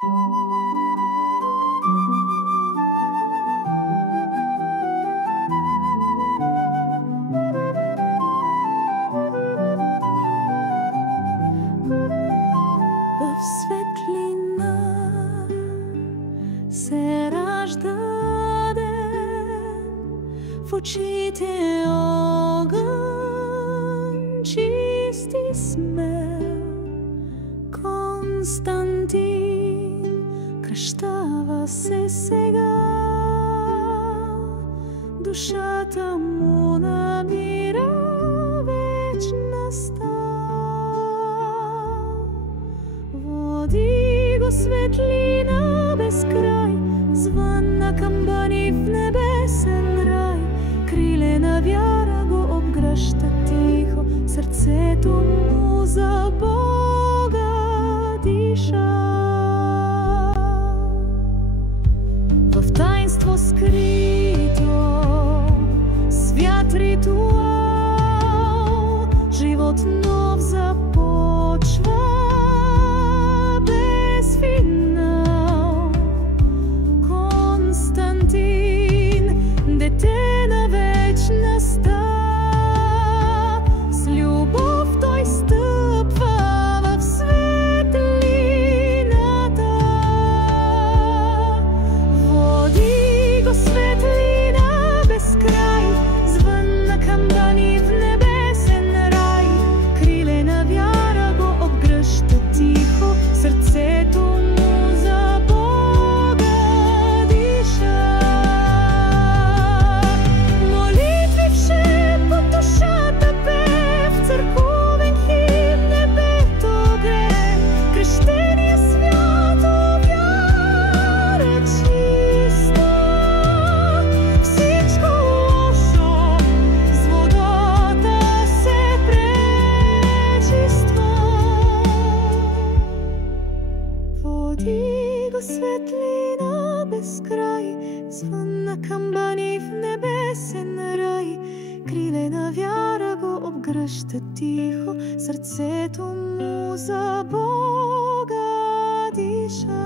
В светлина се ражда ден, в очите огън, чист и смел. Константин кръщава се сега, душата му намира вечна стая. Води го светлина без край, звън на камбани в небесен рай. Крилена вяра го обгръща тихо, сърцето му за Бога диша. В таинство скрито, свят ритуал, живот нов започва без финал. Константин, дете на вечността, с любов той стъпва в светлината. Води го светлина без край, звън на камбани в небесен рай. Крилена вяра го обгръща тихо, сърцето му за Бога диша. Молитви в шепот душата пее, в църковен химн небето грее. Кръщение свято, вяра чиста, всичко лошо с водата се пречиства. Води го светлина без край, звън на камбани в небесен рай. Крилена вяра го обгръща тихо, сърцето му за Бога диша.